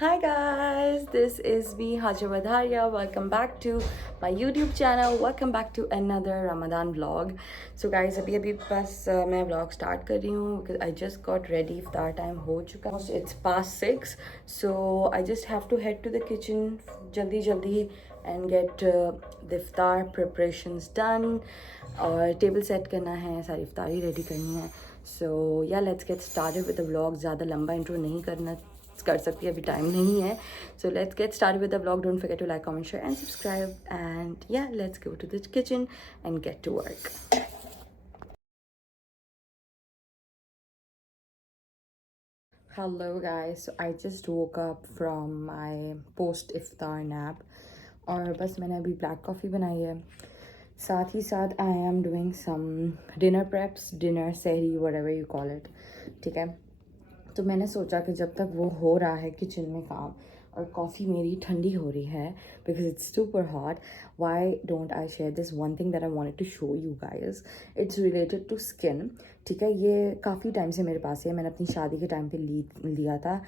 Hi guys, this is me Hajar Wadharia. Welcome back to my YouTube channel. Welcome back to another Ramadan vlog. So guys, अभी बस मैं vlog start कर रही हूँ because I just got ready. Iftikhar time हो चुका है. It's past 6, so I just have to head to the kitchen जल्दी and get the iftar preparations done. और table set करना है, सारी इफ्तारी ready करनी है. So yeah, let's get started with the vlog. ज़्यादा लंबा intro नहीं करना कर सकती, अभी टाइम नहीं है. So let's get start with the vlog. Don't forget to like, comment, share and subscribe. And yeah, let's go to the kitchen and get to work. Hello guys, so I just woke up from my post iftar nap और बस मैंने अभी black coffee बनाई है. साथ ही साथ I am doing some dinner preps, dinner सहरी, व्हाटएवर यू कॉल इट. ठीक है, तो मैंने सोचा कि जब तक वो हो रहा है किचन में काम और कॉफ़ी मेरी ठंडी हो रही है because it's super hot, why don't I share this one thing that I wanted to show you guys. It's related to skin. ठीक है, ये काफ़ी टाइम से मेरे पास है. मैंने अपनी शादी के टाइम पे लिया था.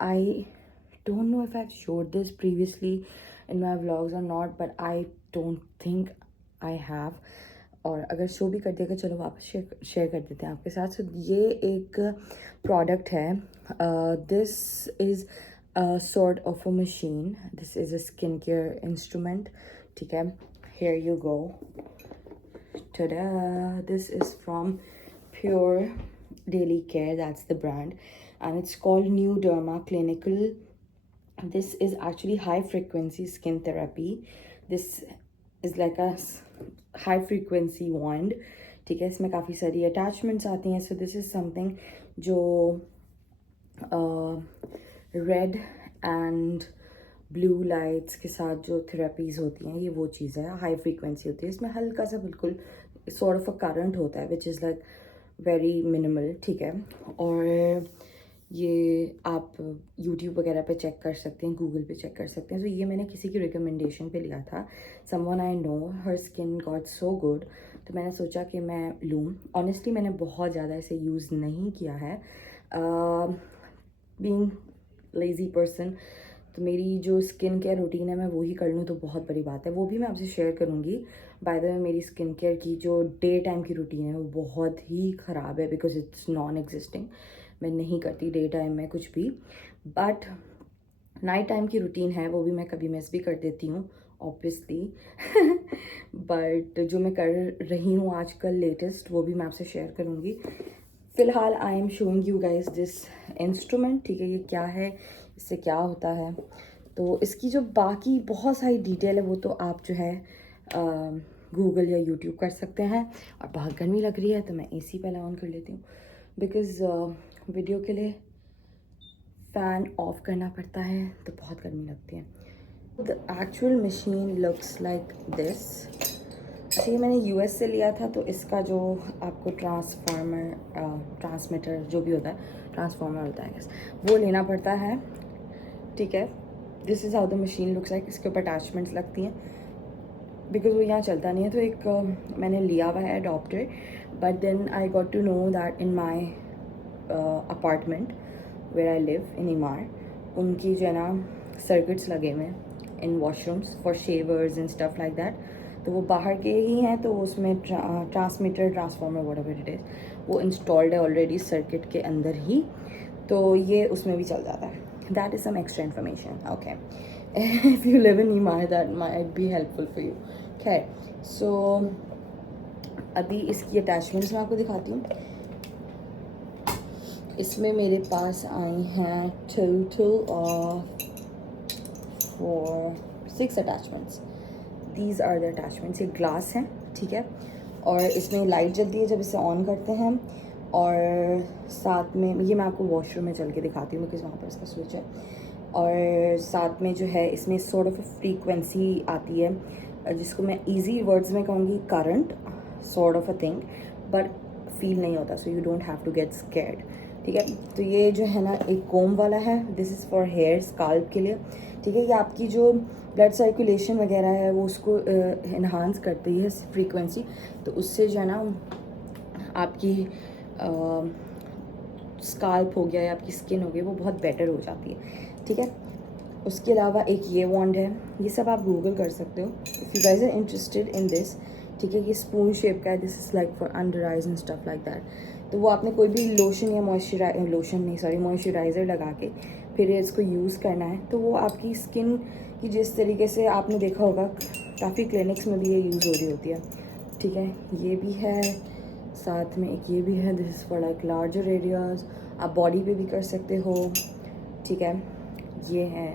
I don't know if I showed this previously in my vlogs or not, but I don't think I have. और अगर शो भी कर देगा, चलो वापस शेयर कर देते हैं आपके साथ. सो ये एक प्रोडक्ट है. This is sort of a machine. This is a skin care instrument. ठीक है, here you go. tada, this is from Pure Daily Care, that's the brand, and it's called New Derma Clinical. This is actually high frequency skin therapy. This is like a high frequency wand. ठीक है, इसमें काफ़ी सारी attachments आती हैं. So this is something जो red and blue lights के साथ जो थेरेपीज़ होती हैं, ये वो चीज़ है. हाई फ्रीक्वेंसी होती है, इसमें हल्का सा बिल्कुल सॉर्ट ऑफ अ करंट होता है which is like very minimal. ठीक है, और ये आप YouTube वगैरह पे चेक कर सकते हैं, गूगल पे चेक कर सकते हैं. तो ये मैंने किसी की रिकमेंडेशन पे लिया था. Someone I know, her skin got so good, तो मैंने सोचा कि मैं लूँ. ऑनेस्टली मैंने बहुत ज़्यादा इसे यूज़ नहीं किया है, बीइंग लेज़ी पर्सन. तो मेरी जो स्किन केयर रूटीन है मैं वो ही कर लूँ तो बहुत बड़ी बात है. वो भी मैं आपसे शेयर करूँगी. बाय द वे, मेरी स्किन केयर की जो डे टाइम की रूटीन है वो बहुत ही ख़राब है बिकॉज इट्स नॉन एग्जिस्टिंग. मैं नहीं करती डे टाइम में कुछ भी, बट नाइट टाइम की रूटीन है वो भी मैं कभी मिस भी कर देती हूँ ऑब्वियसली. बट जो मैं कर रही हूँ आजकल लेटेस्ट, वो भी मैं आपसे शेयर करूँगी. फ़िलहाल I am showing you guys this instrument. ठीक है, ये क्या है, इससे क्या होता है. तो इसकी जो बाकी बहुत सारी डिटेल है वो तो आप जो है गूगल या यूट्यूब कर सकते हैं. और बहुत गर्मी लग रही है तो मैं एसी पहले ऑन कर लेती हूँ बिकॉज़ वीडियो के लिए फ़ैन ऑफ करना पड़ता है तो बहुत गर्मी लगती है. The actual machine looks like this. अच्छा, ये मैंने यूएस से लिया था, तो इसका जो आपको ट्रांसमीटर जो भी होता है, ट्रांसफार्मर होता है, वो लेना पड़ता है. ठीक है, this is how the machine looks like. इसके ऊपर अटैचमेंट्स लगती हैं बिकॉज वो यहाँ चलता नहीं है. तो एक मैंने लिया हुआ है adapter, but then I got to know that in my apartment where I live in Emaar, उनकी जो है ना सर्किट्स लगे हुए हैं in washrooms for shavers and stuff like that. तो वो बाहर के ही हैं, तो उसमें transmitter, transformer, whatever it is, वो इंस्टॉल्ड है ऑलरेडी सर्किट के अंदर ही. तो ये उसमें भी चल जाता है. That is some extra information. Okay, if you live in Emaar that might be helpful for you. खैर, सो अभी इसकी अटैचमेंट्स मैं आपको दिखाती हूँ. इसमें मेरे पास आई हैं total of 6 attachments. These are the attachments. ये ग्लास हैं, ठीक है, और इसमें लाइट जलती है जब इसे ऑन करते हैं. और साथ में ये मैं आपको वॉशरूम में चल के दिखाती हूँ बिकॉज वहाँ पर इसका स्विच है. और साथ में जो है इसमें सॉर्ट ऑफ फ्रीक्वेंसी आती है जिसको मैं इजी वर्ड्स में कहूँगी current, sort of a thing, but feel नहीं होता. So you don't have to get scared. ठीक है, तो ये जो है ना एक कोम वाला है. This is for hair, scalp के लिए. ठीक है, ये आपकी जो ब्लड सर्कुलेशन वगैरह है वो उसको इन्हांस करती है फ्रीक्वेंसी. तो उससे जो है ना आपकी स्काल्प हो गया या आपकी स्किन हो गई वो बहुत बेटर हो जाती है, ठीक है। उसके अलावा एक ये वॉन्ड है, ये सब आप गूगल कर सकते हो if you guys are interested in this, ठीक है। ये स्पून शेप का है, this is like for under eyes and stuff like that. तो वो आपने कोई भी लोशन या मॉइस्चराइज़र लगा के फिर इसको यूज़ करना है। तो वो आपकी स्किन की जिस तरीके से आपने देखा होगा काफ़ी क्लिनिक्स में भी ये यूज़ हो रही होती है, ठीक है। ये भी है, साथ में एक ये भी है, this is for like larger areas, आप बॉडी पे भी कर सकते हो, ठीक है। ये है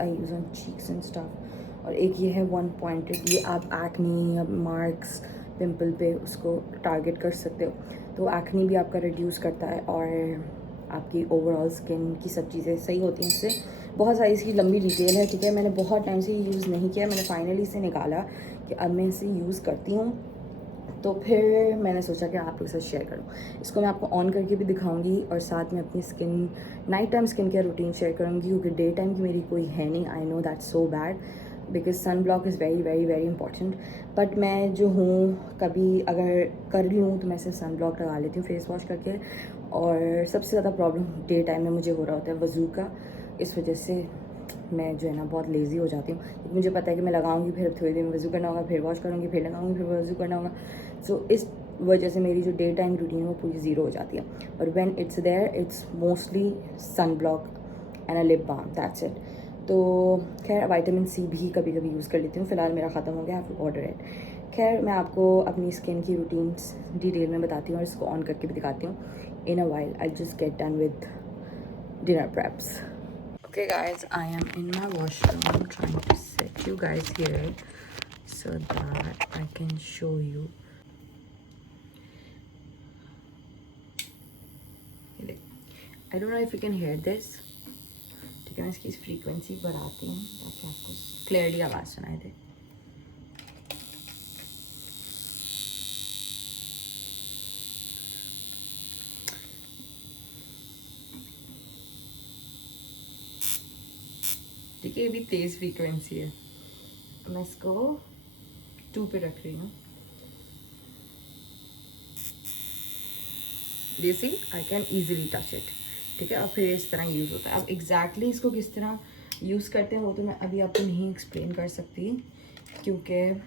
I use on cheeks and stuff. और एक ये है वन पॉइंटेड, ये आप एक्नी या मार्क्स पिंपल पे उसको टारगेट कर सकते हो। तो एक्नी भी आपका रिड्यूस करता है और आपकी ओवरऑल स्किन की सब चीज़ें सही होती हैं इससे। बहुत सारी इसकी लंबी डिटेल है, ठीक है। मैंने बहुत टाइम से यूज़ नहीं किया, मैंने फाइनली इसे निकाला कि अब मैं इसे यूज़ करती हूँ। तो फिर मैंने सोचा कि आप लोगों के साथ शेयर करूँ। इसको मैं आपको ऑन करके भी दिखाऊंगी और साथ में अपनी skin night time skin care routine share करूँगी, क्योंकि डे टाइम की मेरी कोई है नहीं। I know that's so bad because sun block is very very very important. But मैं जो हूँ कभी अगर कर लूँ तो मैं सिर्फ सन ब्लॉक लगा लेती हूँ फेस वॉश करके। और सबसे ज़्यादा प्रॉब्लम डे टाइम में मुझे हो रहा होता है वज़ू का, इस वजह से मैं जो है ना बहुत लेज़ी हो जाती हूँ, क्योंकि मुझे पता है कि मैं लगाऊंगी फिर थोड़ी देर में वज़ू करना होगा, फिर वॉश करूँगी, फिर लगाऊंगी, फिर वज़ू करना होगा। सो इस वजह से मेरी जो डे टाइम रूटीन है वो पूरी ज़ीरो हो जाती है। और when it's there it's mostly sun block and a lip balm, that's it. तो खैर विटामिन सी भी कभी कभी यूज़ कर लेती हूँ, फ़िलहाल मेरा ख़त्म हो गया, I have to order it. खैर मैं आपको अपनी स्किन की रूटीन्स डिटेल में बताती हूँ और इसको ऑन करके भी दिखाती हूँ। In a while I just get done with dinner preps. Okay guys, I am in my washroom trying to set you guys here so that I can show you. I don't know if you can hear this, ठीक है। मैं इसकी frequency बढ़ाती हूँ ताकि आपको clearly आवाज़ सुनाई दे। ठीक है, ये भी तेज़ फ्रीक्वेंसी है। मैं इसको 2 पे रख रही हूँ। You see, I can easily touch it, ठीक है। और फिर इस तरह यूज़ होता है। अब एग्जैक्टली इसको किस तरह यूज़ करते हैं वो तो मैं अभी आपको नहीं एक्सप्लेन कर सकती, क्योंकि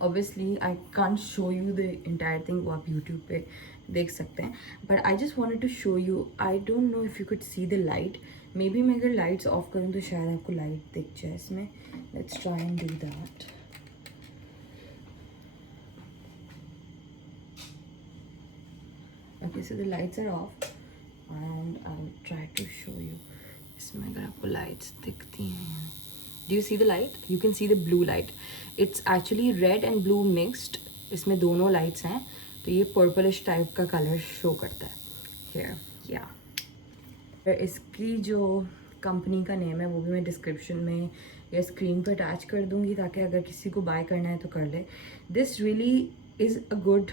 obviously I can't show you the entire thing, वो आप यूट्यूब पे देख सकते हैं। But I just wanted to show you, I don't know if you could see the light, maybe मैं अगर लाइट्स ऑफ करूँ तो शायद आपको लाइट दिख जाए इसमें। Let's try and do that. Okay, so the lights are off and I'll try to show you. इसमें अगर आपको lights दिखती हैं, do you see the light? You can see the blue light. It's actually red and blue mixed. इसमें दोनों lights हैं, तो ये purplish type का color show करता है here, yeah. इसकी जो कंपनी का नेम है वो भी मैं डिस्क्रिप्शन में या स्क्रीन पर अटैच कर दूँगी, ताकि अगर किसी को बाय करना है तो कर ले। This really is a good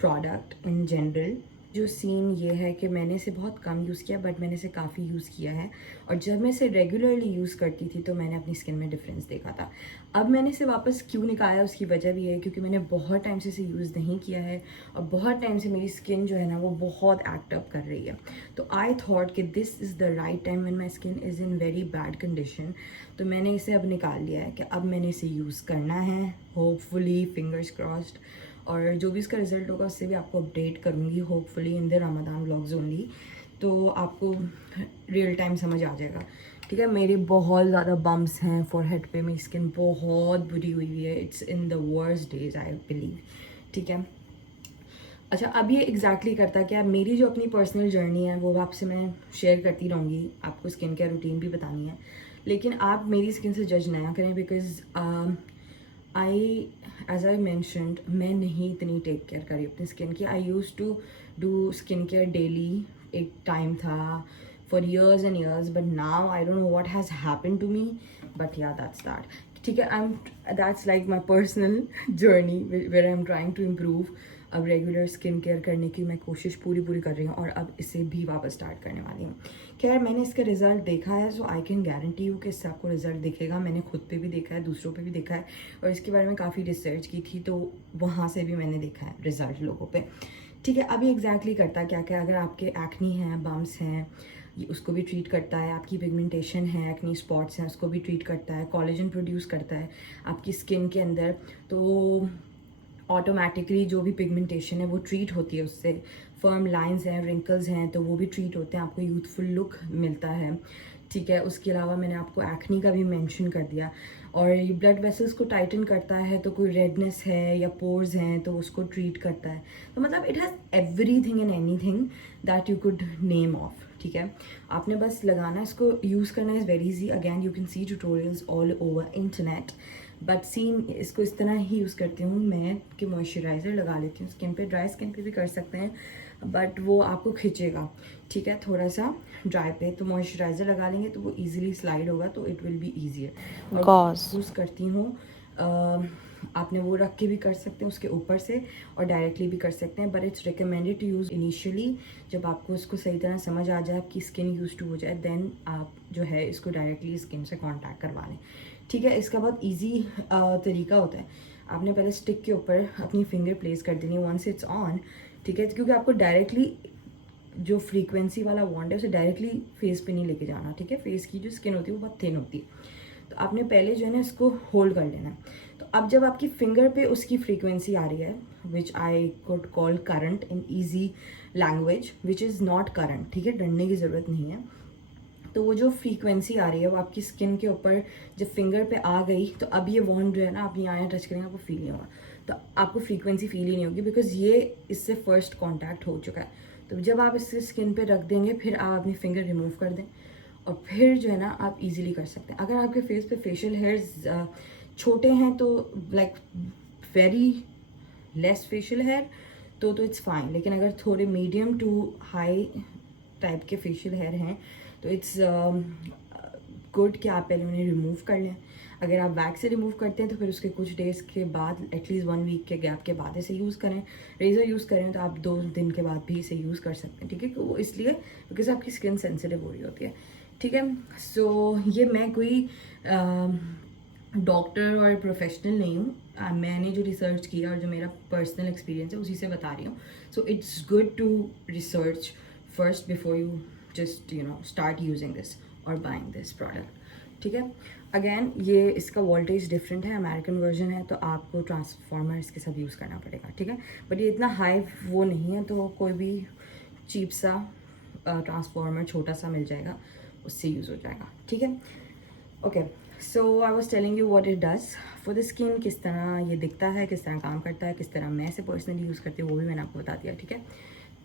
product in general. जो सीन ये है कि मैंने इसे बहुत कम यूज़ किया, बट मैंने इसे काफ़ी यूज़ किया है। और जब मैं इसे रेगुलरली यूज़ करती थी तो मैंने अपनी स्किन में डिफरेंस देखा था। अब मैंने इसे वापस क्यों निकाला, उसकी वजह भी है क्योंकि मैंने बहुत टाइम से इसे यूज़ नहीं किया है और बहुत टाइम से मेरी स्किन जो है ना वो बहुत एक्ट अप कर रही है। तो आई थॉट कि this is the right time when my skin is in very bad condition. तो मैंने इसे अब निकाल लिया है कि अब मैंने इसे यूज़ करना है, होपफुली, फिंगर्स क्रॉस्ड। और जो भी इसका रिज़ल्ट होगा उससे भी आपको अपडेट करूँगी, hopefully in the Ramzan vlogs only. तो आपको रियल टाइम समझ आ जाएगा, ठीक है। मेरे बहुत ज़्यादा बम्प्स हैं फॉरहेड पे, मेरी स्किन बहुत बुरी हुई हुई है, it's in the worst days I believe, ठीक है। अच्छा, अब ये एग्जैक्टली करता क्या, मेरी जो अपनी पर्सनल जर्नी है वो आपसे मैं शेयर करती रहूँगी, आपको स्किन केयर रूटीन भी बतानी है, लेकिन आप मेरी स्किन से जज ना करें बिकॉज एज आई मैंशनड मैं नहीं इतनी टेक केयर करी अपनी स्किन की। I used to do skin care daily, एक टाइम था for years and years, but now I don't know what has happened to me, but yeah, that's that, ठीक है। That's like my personal journey where I'm trying to improve अब regular skin care करने की मैं कोशिश पूरी कर रही हूँ और अब इसे भी वापस स्टार्ट करने वाली हूँ। खैर मैंने इसका रिज़ल्ट देखा है, so I can guarantee you कि इससे आपको रिज़ल्ट दिखेगा। मैंने खुद पे भी देखा है, दूसरों पे भी देखा है और इसके बारे में काफ़ी रिसर्च की थी, तो वहाँ से भी मैंने देखा है रिज़ल्ट लोगों पे। ठीक है, अभी एग्जैक्टली करता क्या क्या, अगर आपके एक्नी हैं, बम्स हैं, उसको भी ट्रीट करता है। आपकी पिगमेंटेशन है, एक्नी स्पॉट्स हैं, उसको भी ट्रीट करता है। कोलेजन प्रोड्यूस करता है आपकी स्किन के अंदर, तो ऑटोमेटिकली जो भी पिगमेंटेशन है वो ट्रीट होती है उससे। फर्म लाइंस हैं, रिंकल्स हैं, तो वो भी ट्रीट होते हैं, आपको यूथफुल लुक मिलता है। ठीक है, उसके अलावा मैंने आपको एक्नी का भी मेंशन कर दिया। और ये ब्लड वेसल्स को टाइटन करता है, तो कोई रेडनेस है या पोर्स हैं तो उसको ट्रीट करता है। तो मतलब it has everything and anything that you could name of. ठीक है, आपने बस लगाना, इसको यूज़ करना is very easy. Again you can see tutorials all over internet, but सीन इसको इस तरह ही यूज़ करती हूँ मैं कि मॉइस्चराइज़र लगा लेती हूँ स्किन पे। ड्राई स्किन पे भी कर सकते हैं, बट वो आपको खींचेगा। ठीक है, थोड़ा सा ड्राई पे तो मॉइस्चराइज़र लगा लेंगे तो वो इजीली स्लाइड होगा, तो इट विल बी ईजियर। और यूज़ करती हूँ आपने वो रख के भी कर सकते हैं उसके ऊपर से, और डायरेक्टली भी कर सकते हैं, but it's recommended to use initially. जब आपको इसको सही तरह समझ आ जाए, आपकी स्किन यूज टू हो जाए, देन आप जो है इसको डायरेक्टली स्किन से कॉन्टैक्ट करवा लें। ठीक है, इसका बहुत ईजी तरीका होता है। आपने पहले स्टिक के ऊपर अपनी फिंगर प्लेस कर देनी है वंस इट्स ऑन। ठीक है, क्योंकि आपको डायरेक्टली जो फ्रीक्वेंसी वाला वॉन्ड है उसे डायरेक्टली फेस पे नहीं लेके जाना। ठीक है, फेस की जो स्किन होती है वो बहुत थिन होती है, तो आपने पहले जो है ना इसको होल्ड कर लेना है। तो अब जब आपकी फिंगर पे उसकी फ्रीक्वेंसी आ रही है, which I could call current in easy language, which is not current. ठीक है, डरने की ज़रूरत नहीं है। तो वो जो फ्रीक्वेंसी आ रही है वो आपकी स्किन के ऊपर जब फिंगर पे आ गई, तो अब ये वॉन्ड जो है ना, आप यहाँ टच करेंगे आपको फील नहीं होगा, तो आपको फ्रीक्वेंसी फील ही नहीं होगी, बिकॉज ये इससे फर्स्ट कॉन्टैक्ट हो चुका है। तो जब आप इसे स्किन पे रख देंगे, फिर आप अपनी फिंगर रिमूव कर दें और फिर जो है ना आप इजीली कर सकते हैं। अगर आपके फेस पे फेशियल हेयर्स छोटे हैं, तो like very less facial hair, तो इट्स फाइन। लेकिन अगर थोड़े मीडियम टू हाई टाइप के फेशियल हेयर हैं, तो इट्स गुड कि आप पहले उन्हें रिमूव कर लें। अगर आप वैक्स से रिमूव करते हैं तो फिर उसके कुछ डेज़ के बाद, एटलीस्ट 1 वीक के गैप के बाद इसे यूज़ करें। रेज़र यूज़ करें तो आप 2 दिन के बाद भी इसे यूज़ कर सकते हैं। ठीक है, वो इसलिए बिकॉज आपकी स्किन सेंसिटिव हो रही होती है। ठीक है, सो ये मैं कोई डॉक्टर और प्रोफेशनल नहीं हूँ, मैंने जो रिसर्च किया और जो मेरा पर्सनल एक्सपीरियंस है उसी से बता रही हूँ। So it's good to research first before you just start using this और बाइंग दिस प्रोडक्ट। ठीक है, अगेन ये इसका वोल्टेज डिफरेंट है, अमेरिकन वर्जन है, तो आपको ट्रांसफार्मर इसके साथ यूज़ करना पड़ेगा। ठीक है, बट ये इतना हाई वो नहीं है, तो कोई भी चीप सा ट्रांसफार्मर छोटा सा मिल जाएगा, उससे यूज़ हो जाएगा। ठीक है, okay, so I was telling you what it does for the skin, किस तरह ये दिखता है, किस तरह काम करता है, किस तरह मैं इसे पर्सनली यूज़ करती हूँ, वो भी मैंने आपको बता दिया। ठीक है,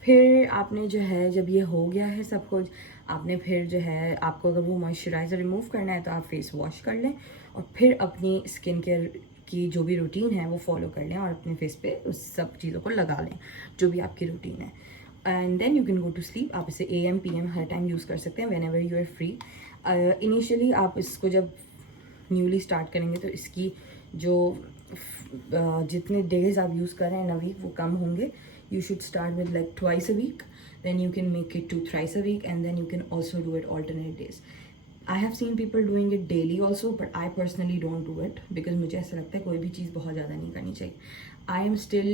फिर आपने जो है जब ये हो गया है सब कुछ, आपने फिर जो है आपको अगर वो मॉइस्चराइज़र रिमूव करना है तो आप फेस वॉश कर लें और फिर अपनी स्किन केयर की जो भी रूटीन है वो फॉलो कर लें और अपने फेस पे उस सब चीज़ों को लगा लें जो भी आपकी रूटीन है। And then you can go to sleep. आप इसे AM PM हर टाइम यूज़ कर सकते हैं, whenever you are free. Initially आप इसको जब न्यूली स्टार्ट करेंगे तो इसकी जो जितने डेज आप यूज़ कर रहे हैं इन अ वीक वो कम होंगे। You should start with like twice a week, then you can make it to thrice a week, and then you can also do it alternate days. I have seen people doing it daily also, but I personally don't do it because मुझे ऐसा लगता है कोई भी चीज़ बहुत ज़्यादा नहीं करनी चाहिए. I am still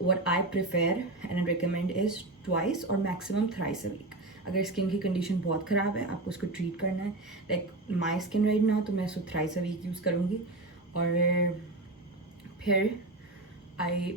what I prefer and recommend is twice or maximum thrice a week. अगर स्किन की कंडीशन बहुत ख़राब है, आपको उसको ट्रीट करना है, like my skin right now, तो मैं उसको थ्राइस अ वीक यूज़ करूँगी। और फिर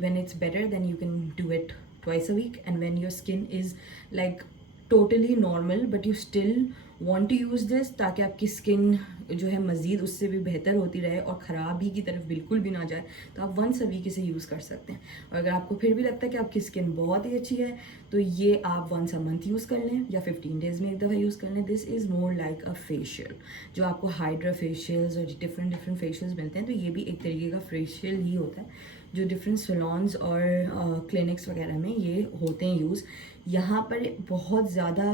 when it's better, then you can do it twice a week, and when your skin is like totally normal but you still want to use this ताकि आपकी skin जो है मज़ीद उससे भी बेहतर होती रहे और ख़राबी की तरफ बिल्कुल भी ना जाए, तो आप वंस अ वीक इसे यूज़ कर सकते हैं। और अगर आपको फिर भी लगता है कि आपकी स्किन बहुत ही अच्छी है, तो ये आप वंस अ मंथ यूज़ कर लें या 15 डेज़ में एक दफ़ा यूज़ कर लें। This is more like a facial. जो आपको हाइड्रा फेशियल्स और डिफरेंट फेशियल्स मिलते हैं, तो ये भी एक तरीके का फेशियल ही होता है जो डिफरेंट सलोन्स और क्लिनिक्स वगैरह में ये होते हैं यूज़। यहाँ पर बहुत ज़्यादा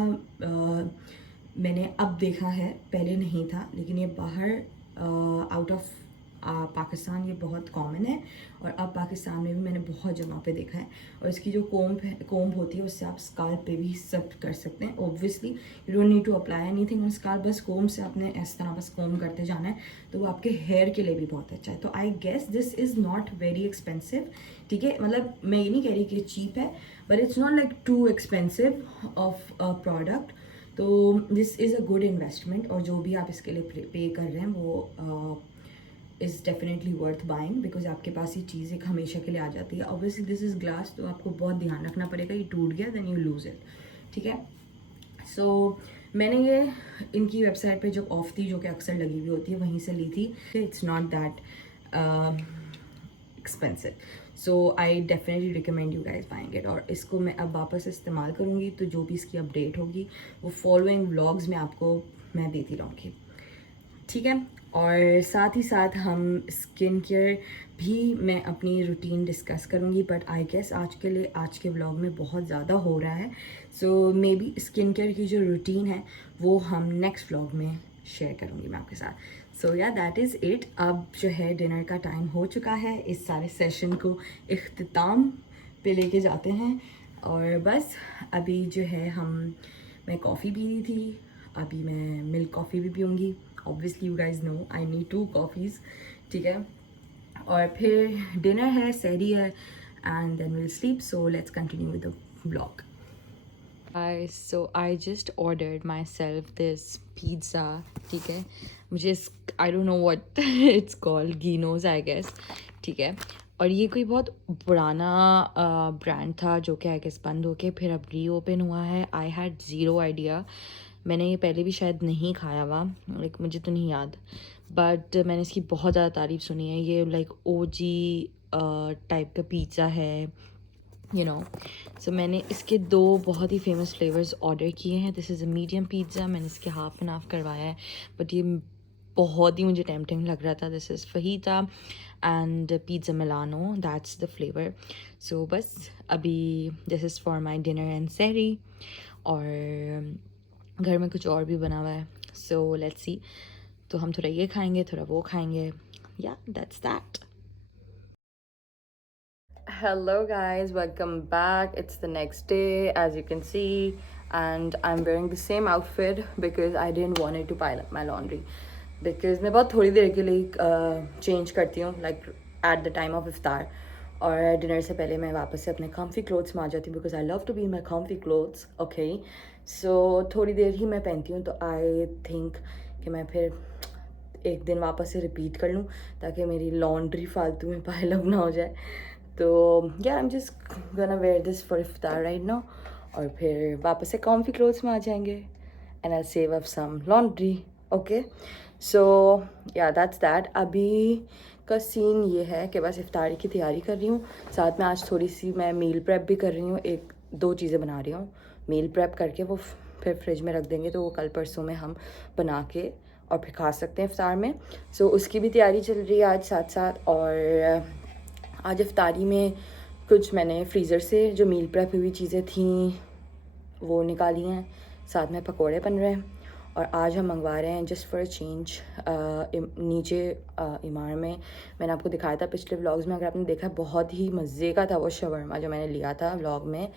मैंने अब देखा है, पहले नहीं था, लेकिन ये बाहर आउट ऑफ पाकिस्तान ये बहुत कॉमन है, और अब पाकिस्तान में भी मैंने बहुत जगह पे देखा है। और इसकी जो कोम्ब होती है उससे आप स्काल्प पे भी सब कर सकते हैं। Obviously you don't need to apply anything on scalp, बस कोम्ब से आपने इस तरह बस कोम्ब करते जाना है, तो वो आपके हेयर के लिए भी बहुत अच्छा है। तो I guess this is not very expensive, ठीक है, मतलब मैं ये नहीं कह रही कि चीप है, but it's not like too expensive of a product. तो this is a good investment, और जो भी आप इसके लिए पे कर रहे हैं वो is definitely worth buying, because आपके पास ये चीज़ एक हमेशा के लिए आ जाती है। ऑब्वियसली दिस इज़ ग्लास, तो आपको बहुत ध्यान रखना पड़ेगा, ये टूट गया देन यू लूज़ इट, ठीक है। सो मैंने ये इनकी वेबसाइट पे जो ऑफ थी, जो कि अक्सर लगी हुई होती है, वहीं से ली थी। It's not that expensive, so I definitely recommend you guys buying it. और इसको मैं अब वापस इस्तेमाल करूँगी, तो जो भी इसकी अपडेट होगी वो फॉलोइंग व्लॉग्स में आपको मैं देती रहूँगी, ठीक है। और साथ ही साथ हम स्किन केयर भी मैं अपनी रूटीन डिस्कस करूँगी, बट आई गेस आज के लिए आज के व्लॉग में बहुत ज़्यादा हो रहा है, सो मे बी स्किन केयर की जो रूटीन है वो हम नेक्स्ट व्लॉग में शेयर करूँगी मैं आपके साथ। सो या दैट इज़ इट। अब जो है डिनर का टाइम हो चुका है, इस सारे सेशन को इख्तिताम पे लेके जाते हैं। और बस अभी जो है मैं कॉफ़ी पी रही थी, अभी मैं मिल्क कॉफ़ी भी पीऊँगी। Obviously you guys know I need 2 coffees, ठीक है। और फिर डिनर है, सहरी है, and then will sleep. So let's continue with the vlog. Guys, so I just ordered myself this pizza, ठीक है। मुझे I don't know what it's called, Gino's I guess, ठीक है। और ये कोई बहुत पुराना ब्रांड था जो कि आई गेस बंद होके फिर अब रीओपन हुआ है। आई हैड ज़ीरो आइडिया, मैंने ये पहले भी शायद नहीं खाया हुआ, लाइक मुझे तो नहीं याद, बट मैंने इसकी बहुत ज़्यादा तारीफ़ सुनी है। ये लाइक ओजी टाइप का पिज़्ज़ा है, यू नो। सो मैंने इसके 2 बहुत ही फेमस फ्लेवर्स ऑर्डर किए हैं। This is a medium pizza, मैंने इसके हाफ एंड हाफ करवाया है, बट ये बहुत ही मुझे टेम्पटिंग लग रहा था। This is fajita and pizza Milano, that's the flavour. So बस अभी this is for my dinner and sehri, और घर में कुछ और भी बना हुआ है, सो लेट्स सी। तो हम थोड़ा ये खाएंगे, थोड़ा वो खाएंगे, या that's that. Hello guys, welcome back. It's the next day as you can see, and I'm wearing the same outfit because I didn't want it to pile up my laundry, because मैं बहुत थोड़ी देर के लिए change करती हूँ, like at the time of इफ्तार, और dinner से पहले मैं वापस से अपने कम्फी क्लोथ्स में आ जाती हूँ, because I love to be my comfy clothes, okay. So थोड़ी देर ही मैं पहनती हूँ, तो आई थिंक कि मैं फिर एक दिन वापस से रिपीट कर लूँ ताकि मेरी लॉन्ड्री फालतू में पाइल अप ना हो जाए। तो yeah I am just gonna wear this for iftar right now, और फिर वापस से कॉम्फी क्लोथ्स में आ जाएंगे, and I save up some laundry, okay. So yeah that's that. अभी का सीन ये है कि बस इफ्तारी की तैयारी कर रही हूँ, साथ में आज थोड़ी सी मैं मील प्रेप भी कर रही हूँ। 1-2 चीज़ें बना रही हूँ, मील प्रेप करके वो फिर फ्रिज में रख देंगे, तो वो कल परसों में हम बना के और फिर खा सकते हैं इफ्तार में। सो उसकी भी तैयारी चल रही है आज साथ साथ। और आज इफ्तारी में कुछ मैंने फ्रीज़र से जो मील प्रेप हुई चीज़ें थी वो निकाली हैं, साथ में पकोड़े बन रहे हैं। और आज हम मंगवा रहे हैं जस्ट फॉर अ चेंज नीचे इमार में। मैंने आपको दिखाया था पिछले व्लॉग्स में, अगर आपने देखा, बहुत ही मज़े का था वो शवरमा जो मैंने लिया था व्लॉग में,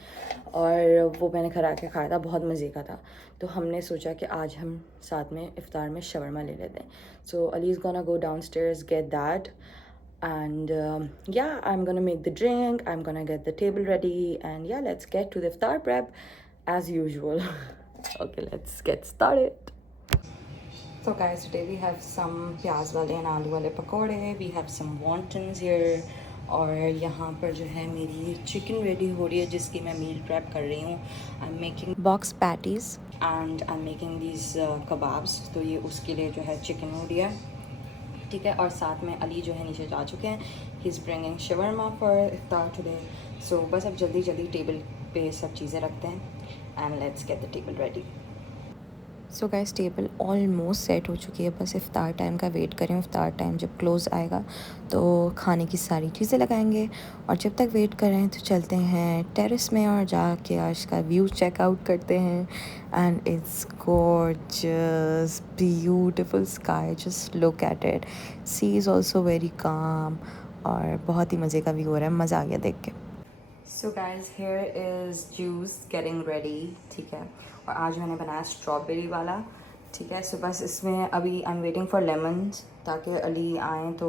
और वो मैंने घर आके खाया था, बहुत मज़े का था। तो हमने सोचा कि आज हम साथ में इफ्तार में शवरमा ले लेते हैं। So Ali is gonna go downstairs get that, and yeah, I'm gonna make the drink, I'm gonna get the table ready, and yeah, let's get to the iftar prep as usual. Okay, let's get started. So guys, today we have some प्याज वाले and आलू वाले पकौड़े, we have some wontons here, और यहाँ पर जो है मेरी चिकन रेडी हो रही है जिसकी मैं मील प्रेप कर रही हूँ। I'm making box patties and I'm making these kebabs, तो ये उसके लिए जो है चिकन हो रही है, ठीक है। और साथ में अली जो है नीचे जा चुके हैं, he is bringing shawarma for iftar today. So बस अब जल्दी जल्दी टेबल पे सब चीज़ें रखते हैं, and let's get the table ready. So guys table almost set हो चुकी है, बस इफ़्तार टाइम का वेट करें। इफ़्तार टाइम जब क्लोज़ आएगा तो खाने की सारी चीज़ें लगाएंगे, और जब तक वेट कर रहे हैं तो चलते हैं टेरेस में और जाके आज का व्यू चेकआउट करते हैं। And it's gorgeous, beautiful sky, just look at it. Sea is also very calm, और बहुत ही मज़े का व्यू हो रहा है, मज़ा आ गया देख के। So guys here is juice getting ready, ठीक है। और आज मैंने बनाया स्ट्रॉबेरी वाला, ठीक है। सो बस इसमें अभी I am waiting for lemons, ताकि अली आएँ तो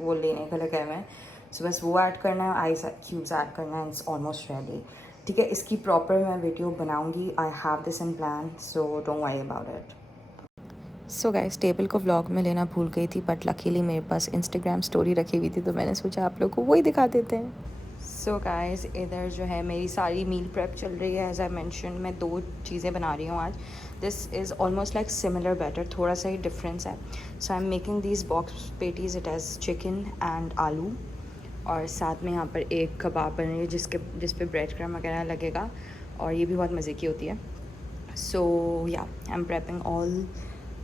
वो लेने के लिए कह रहे हैं। सो बस वो ऐड करना है, आइस क्यूब्स ऐड करना है, इट्स ऑलमोस्ट रेडी, ठीक है। इसकी प्रॉपर मैं वीडियो बनाऊँगी, I have this in plan, so don't worry about it. So guys table को व्लॉग में लेना भूल गई थी, बट लकीली मेरे पास इंस्टाग्राम स्टोरी रखी हुई थी, तो मैंने सोचा आप लोग को वही दिखा देते हैं। सो गाइस इधर जो है मेरी सारी मील प्रेप चल रही है। एज आई मैंशन, मैं 2 चीज़ें बना रही हूँ आज। This is almost like similar batter, थोड़ा सा ही डिफरेंस है। So I am making these box patties, it has chicken and aloo, और साथ में यहाँ पर एक कबाब बन रही है जिस पे ब्रेड क्रम वगैरह लगेगा, और ये भी बहुत मज़े की होती है। सो या I M prepping all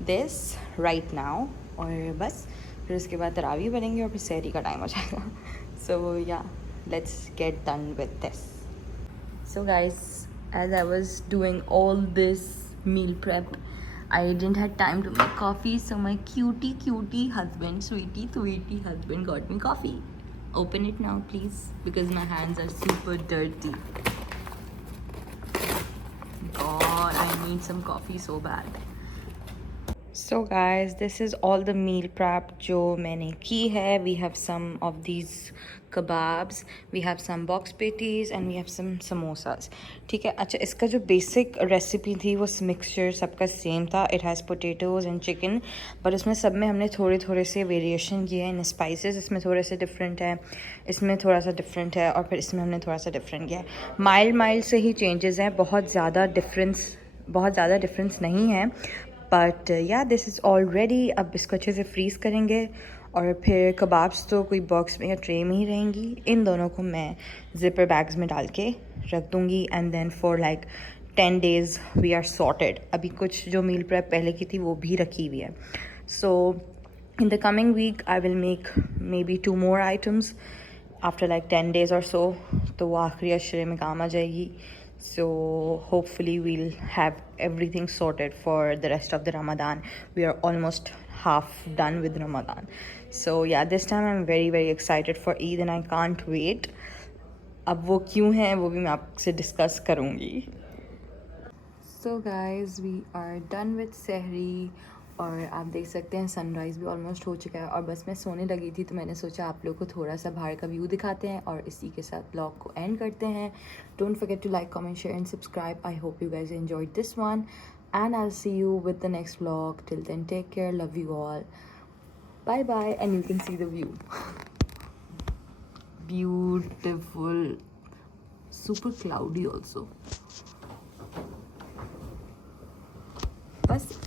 this right now, और बस फिर उसके बाद तरावी बनेंगे और फिर सहरी का टाइम हो जाएगा। सो या let's get done with this. So guys, as I was doing all this meal prep, I didn't have time to make coffee, so my cutie husband, sweetie husband got me coffee. Open it now please, because my hands are super dirty. God, I need some coffee so bad. So guys, this is all the meal prep जो मैंने की है. We have some of these kebabs, we have some box patties and we have some samosas. ठीक है. अच्छा, इसका जो basic recipe थी वो मिक्सचर सबका सेम था. It has potatoes and chicken, but इसमें सब में हमने थोड़े थोड़े से वेरिएशन किए हैं इन स्पाइसेस. इसमें थोड़े से डिफरेंट है, इसमें थोड़ा सा डिफरेंट है, और फिर इसमें हमने थोड़ा सा डिफरेंट किया है. माइल्ड से ही चेंजेस हैं, बहुत ज़्यादा डिफरेंस नहीं है. बट या दिस इज़ ऑल रेडी. अब इसको अच्छे से फ्रीज़ करेंगे, और फिर कबाब्स तो कोई बॉक्स में या ट्रे में ही रहेंगी. इन दोनों को मैं ज़िपर बैग्स में डाल के रख दूँगी, and then for like 10 days we are sorted. अभी कुछ जो मील प्रेप पहले की थी वो भी रखी हुई है. So in the coming week I will make maybe 2 more items after like 10 days और सो, तो वो आखिरी अशरे में काम आ जाएगी. So hopefully we'll have everything sorted for the rest of the Ramadan. We are almost half done with Ramadan. So yeah, this time I'm very excited for Eid and I can't wait. अब वो क्यों है वो भी मैं आपसे discuss करूँगी. So guys, we are done with सहरी, और आप देख सकते हैं सनराइज़ भी ऑलमोस्ट हो चुका है, और बस मैं सोने लगी थी तो मैंने सोचा आप लोग को थोड़ा सा बाहर का व्यू दिखाते हैं, और इसी के साथ ब्लॉग को एंड करते हैं. Don't forget to like, comment, share and subscribe. I hope you guys enjoyed this one, and I will see you with the next blog. Till then take care, love you all, bye bye, and you can see the view. Beautiful, super cloudy also. बस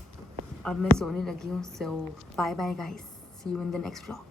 अब मैं सोने लगी हूँ. So bye bye guys, see you in the next vlog.